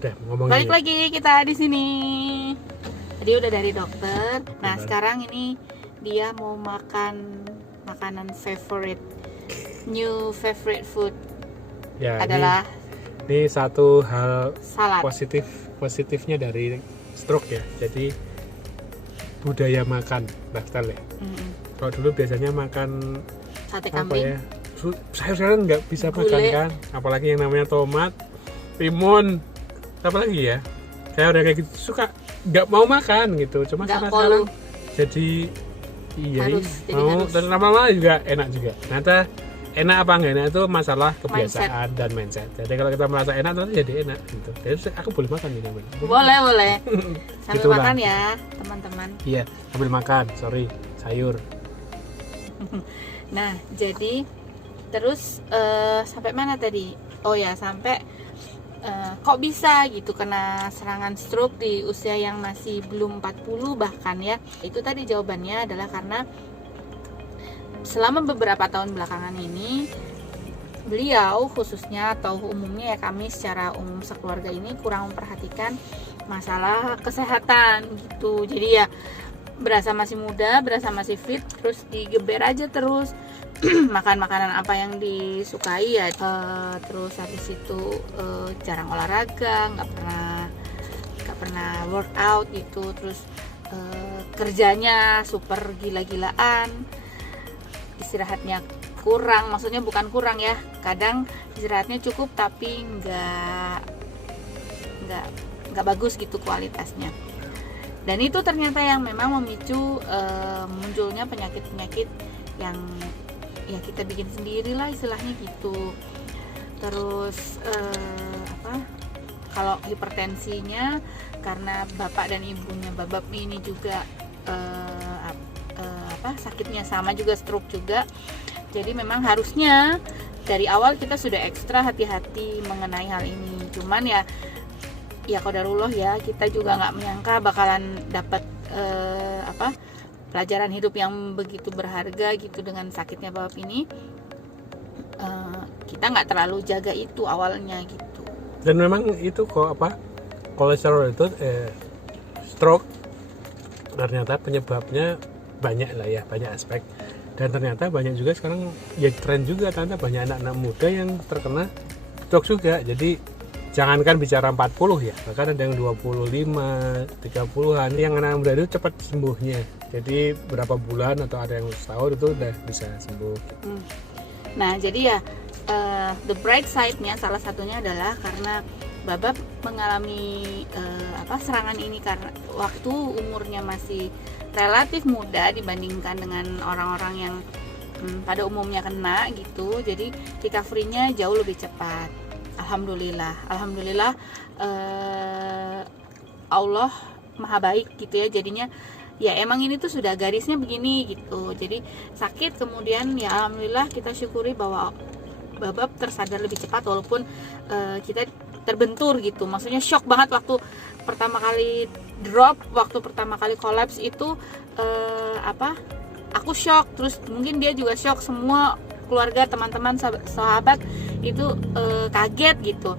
Udah ngomongin. Balik lagi kita di sini. Tadi udah dari dokter. Nah, sekarang ini dia mau makan makanan favorite. New favorite food Ya, adalah ini satu hal salad. positifnya dari stroke ya. Jadi budaya makan lifestyle ya. Kalau dulu biasanya makan Sate apa kambing. ya? Sayur-sayuran nggak bisa Gulai. makan kan, apalagi yang namanya tomat, timun, apalagi ya. Saya udah kayak gitu suka nggak mau makan gitu. Cuma Nggak karena kolu. sekarang jadi Harus, jadi mau harus. dan lama-lama juga enak juga. Ternyata enak apa enggak enak itu masalah kebiasaan dan mindset. Jadi kalau kita merasa enak ternyata jadi enak gitu. Jadi aku boleh makan gitu. Boleh. Sambil Gitulah. makan ya, teman-teman. Iya, sambil makan. Sorry, sayur. Nah, jadi terus sampai mana tadi? Oh ya, sampai kok bisa gitu kena serangan stroke di usia yang masih belum 40 bahkan ya. Itu tadi jawabannya adalah karena selama beberapa tahun belakangan ini beliau khususnya atau umumnya ya kami secara umum sekeluarga ini kurang memperhatikan masalah kesehatan gitu. Jadi ya berasa masih muda, berasa masih fit, terus digeber aja terus makan makanan apa yang disukai ya. Terus habis itu jarang olahraga, nggak pernah workout gitu. Terus kerjanya super gila-gilaan, istirahatnya kurang, maksudnya bukan kurang ya, kadang istirahatnya cukup tapi nggak bagus gitu kualitasnya. Dan itu ternyata yang memang memicu munculnya penyakit-penyakit yang ya kita bikin sendiri lah istilahnya gitu. Terus kalau hipertensinya karena bapak dan ibunya babab ini juga sakitnya sama juga, stroke juga. Jadi memang harusnya dari awal kita sudah ekstra hati-hati mengenai hal ini. Cuman ya qadarullah ya, kita juga nggak menyangka bakalan dapat pelajaran hidup yang begitu berharga gitu dengan sakitnya babab ini. Kita nggak terlalu jaga itu awalnya gitu. Dan memang itu kolesterol itu stroke ternyata penyebabnya banyak lah ya, banyak aspek. Dan ternyata banyak juga sekarang ya tren juga, ternyata banyak anak-anak muda yang terkena stroke juga. Jadi jangankan bicara 40 ya, bahkan ada yang 25, 30-an. Yang anak muda itu cepat sembuhnya. Jadi berapa bulan atau ada yang setahun itu udah bisa sembuh. Nah, jadi ya the bright side-nya salah satunya adalah karena babab mengalami serangan ini karena waktu umurnya masih relatif muda dibandingkan dengan orang-orang yang pada umumnya kena gitu. Jadi recovery-nya jauh lebih cepat. Alhamdulillah Allah maha baik gitu ya. Jadinya ya emang ini tuh sudah garisnya begini gitu. Jadi sakit kemudian ya alhamdulillah kita syukuri bahwa babab tersadar lebih cepat walaupun kita terbentur gitu. Maksudnya shock banget waktu pertama kali drop, waktu pertama kali collapse itu aku shock, terus mungkin dia juga shock, semua keluarga, teman-teman, sahabat itu kaget gitu.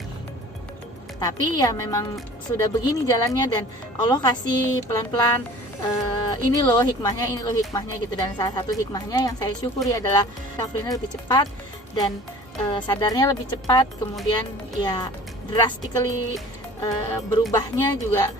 Tapi ya memang sudah begini jalannya dan Allah kasih pelan-pelan ini loh hikmahnya gitu. Dan salah satu hikmahnya yang saya syukuri adalah recovery-nya lebih cepat dan sadarnya lebih cepat, kemudian ya drastically berubahnya juga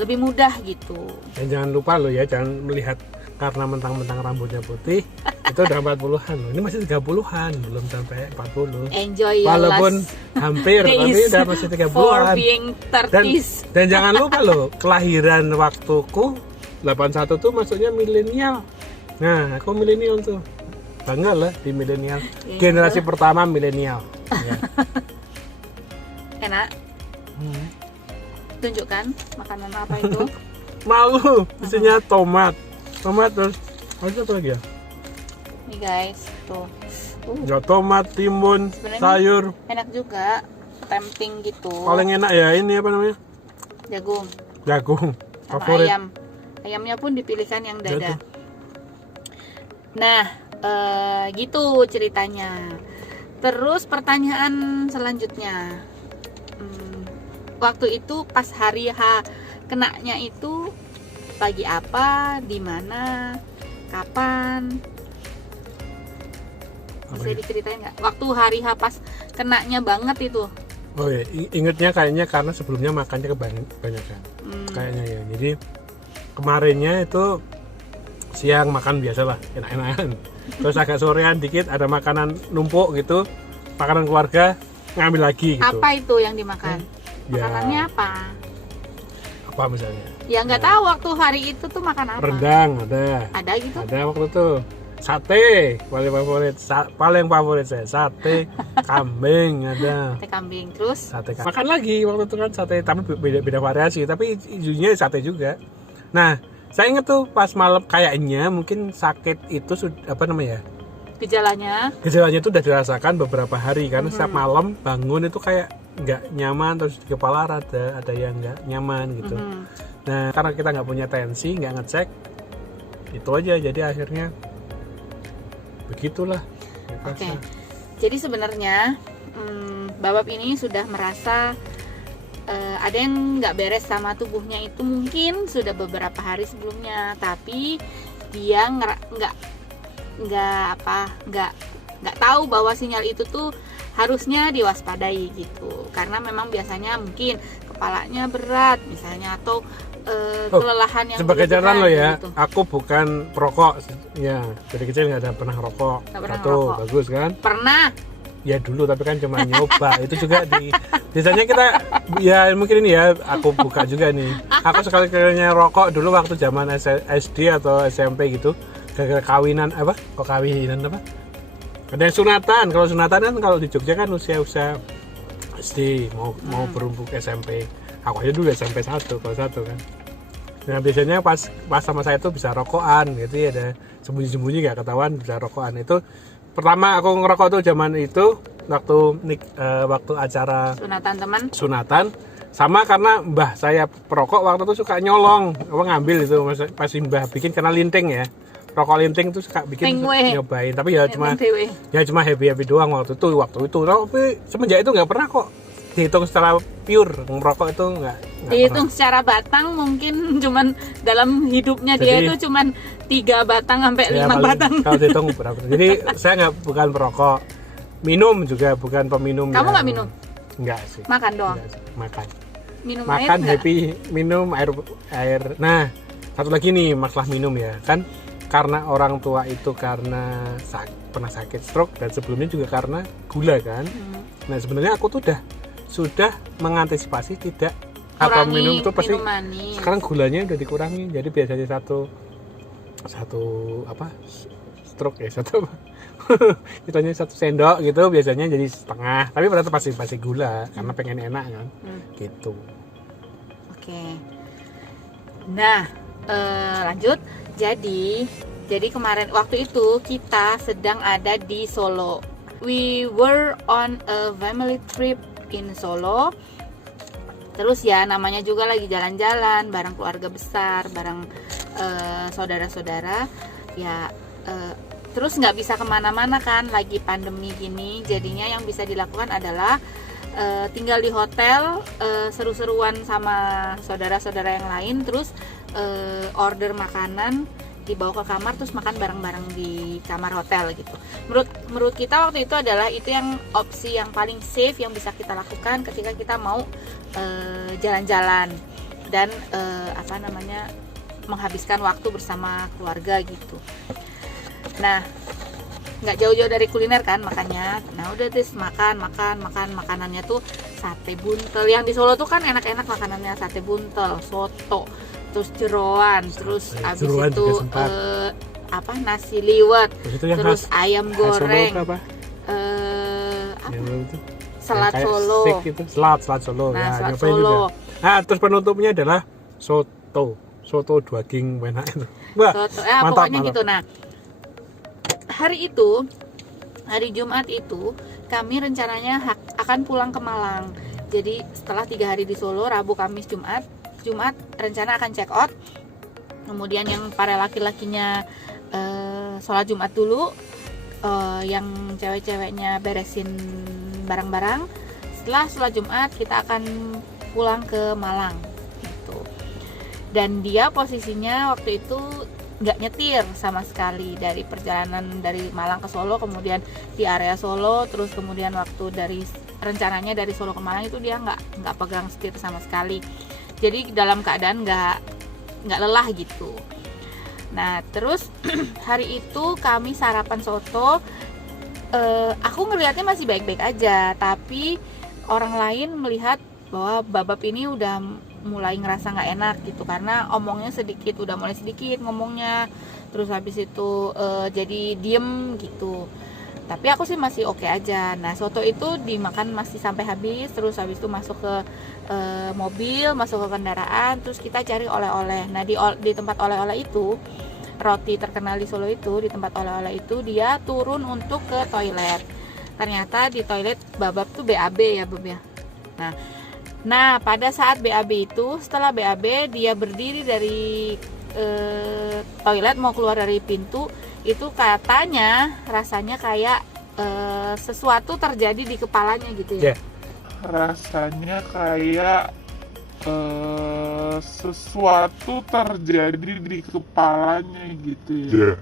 lebih mudah gitu. Dan jangan lupa loh ya, jangan melihat karena mentang-mentang rambutnya putih itu udah 40-an loh. Ini masih 30-an, belum sampai 40. Enjoy your Walaupun last hampir tapi udah masih 30-an. for being 30s. Dan jangan lupa loh, kelahiran waktuku 81 tuh masuknya milenial. Nah, aku milenial tuh. Bangga lah di milenial. Generasi pertama milenial. Ya. Enak. Tunjukkan makanan apa itu. Malu, isinya tomat terus apa lagi ya? Nih guys, tuh. Ya tomat, timun, Sebenarnya sayur. Enak juga, tempting gitu. Paling enak ya ini apa namanya? Jagung Sama sama ayam. Ayamnya pun dipilihkan yang dada. Nah, gitu ceritanya. Terus pertanyaan selanjutnya. waktu itu pas hari H kenanya itu pagi apa, di mana, kapan? Bisa diceritain nggak? Waktu hari H pas kenanya banget itu. Oh ya, ingetnya kayaknya karena sebelumnya makannya kebanyakan. Kayaknya ya. Jadi kemarinnya itu siang makan biasa lah, enak-enakan. Terus agak sorean dikit ada makanan numpuk gitu, makanan keluarga ngambil lagi gitu. Apa itu yang dimakan? Ya, Makanannya apa? apa misalnya? Ya nggak tahu waktu hari itu tuh makan apa. Rendang ada. Ada gitu? Ada waktu itu. Sate paling favorit saya, sate kambing ada. Sate kambing. Terus Makan lagi waktu itu kan sate, tapi beda variasi, tapi ujungnya sate juga. Nah, saya inget tuh pas malam kayaknya mungkin sakit itu apa namanya ya? Gejalanya itu udah dirasakan beberapa hari karena setiap malam bangun itu kayak nggak nyaman, terus di kepala ada yang nggak nyaman gitu. Nah, karena kita nggak punya tensi, nggak ngecek, itu aja, jadi akhirnya begitulah. Oke. Jadi sebenarnya Babab ini sudah merasa ada yang nggak beres sama tubuhnya itu mungkin sudah beberapa hari sebelumnya, tapi dia nggak tahu bahwa sinyal itu tuh harusnya diwaspadai gitu, karena memang biasanya mungkin kepalanya berat misalnya atau kelelahan yang sebagai catatan lo ya, gitu. aku bukan perokok ya, dari kecil nggak ada pernah rokok. Satu, bagus kan? Pernah ya dulu, tapi kan cuma nyoba. Itu juga biasanya kita ya mungkin ini ya, aku buka juga nih, aku sekali-kalinya rokok dulu waktu zaman SD atau SMP gitu, gara-gara kawinan apa ada yang sunatan. Kalau sunatan kan kalau di Jogja kan usia SD mau berumpuk SMP. Aku aja dulu SMP 1 kelas 1 kan. Nah biasanya pas sama saya tuh bisa rokokan gitu ya, ada sembunyi-sembunyi nggak ketahuan bisa rokokan. Itu pertama aku ngerokok tuh zaman itu waktu acara sunatan teman. Sunatan, sama karena mbah saya perokok waktu itu suka nyolong ngambil itu pas mbah bikin karena linting ya. Rokok linting tuh suka bikin nyobain, tapi ya cuma happy doang waktu itu. Tapi semenjak itu nggak pernah kok dihitung secara pure merokok itu nggak dihitung pernah. Secara batang mungkin cuman dalam hidupnya jadi, dia itu cuman 3 batang sampai 5 batang. Kalau dihitung berapa? Jadi saya bukan perokok, minum juga bukan peminum. Kamu nggak minum? Nggak sih. Makan doang. Makan. Minum makan air happy, minum air. Nah satu lagi nih masalah minum ya kan, karena orang tua itu karena pernah sakit stroke dan sebelumnya juga karena gula kan. Nah sebenarnya aku tuh sudah mengantisipasi tidak apa minum itu pasti sekarang gulanya udah dikurangi, jadi biasanya satu apa stroke ya kitanya 1 sendok gitu biasanya jadi setengah, tapi berarti pasti gula karena pengen enak kan gitu. Oke. Nah lanjut, jadi kemarin waktu itu kita sedang ada di Solo. We were on a family trip in Solo. Terus ya namanya juga lagi jalan-jalan bareng keluarga besar, bareng saudara-saudara ya, terus nggak bisa kemana-mana kan, lagi pandemi gini. Jadinya yang bisa dilakukan adalah tinggal di hotel, seru-seruan sama saudara-saudara yang lain, terus order makanan dibawa ke kamar terus makan bareng-bareng di kamar hotel gitu. Menurut kita waktu itu adalah itu yang opsi yang paling safe yang bisa kita lakukan ketika kita mau jalan-jalan dan menghabiskan waktu bersama keluarga gitu. Nah, nggak jauh-jauh dari kuliner kan makanya. Nah udah terus makan makanannya tuh sate buntel. Yang di Solo tuh kan enak-enak makanannya, sate buntel, soto, terus jeroan, terus abis itu nasi liwet, terus ayam goreng, selat Solo. Selat Solo. Nah, selat Solo. Nah, terus penutupnya adalah soto daging enak itu. Wah, mantap, pokoknya gitu. Nah, hari Jumat itu kami rencananya akan pulang ke Malang. Jadi setelah 3 hari di Solo, Rabu, Kamis, Jumat rencana akan check out. Kemudian yang para laki-lakinya sholat Jumat dulu, yang cewek-ceweknya beresin barang-barang. Setelah sholat Jumat kita akan pulang ke Malang gitu. Dan dia posisinya waktu itu nggak nyetir sama sekali dari perjalanan dari Malang ke Solo, kemudian di area Solo, terus kemudian waktu rencananya dari Solo ke Malang itu dia nggak pegang setir sama sekali. Jadi dalam keadaan nggak lelah gitu. Nah terus hari itu kami sarapan soto. Aku ngelihatnya masih baik-baik aja, tapi orang lain melihat bahwa Babab ini udah mulai ngerasa nggak enak gitu, karena udah mulai sedikit ngomongnya, terus habis itu jadi diem gitu. Tapi aku sih masih oke aja. Nah soto itu dimakan masih sampai habis, terus habis itu masuk ke mobil, masuk ke kendaraan, terus kita cari oleh-oleh. Nah di tempat oleh-oleh itu, roti terkenal di Solo itu, di tempat oleh-oleh itu dia turun untuk ke toilet. Ternyata di toilet Babab tuh BAB ya Bab ya. Nah pada saat BAB itu, setelah BAB dia berdiri dari toilet mau keluar dari pintu, itu katanya rasanya kayak sesuatu terjadi di kepalanya gitu ya. Rasanya kayak sesuatu terjadi di kepalanya gitu ya.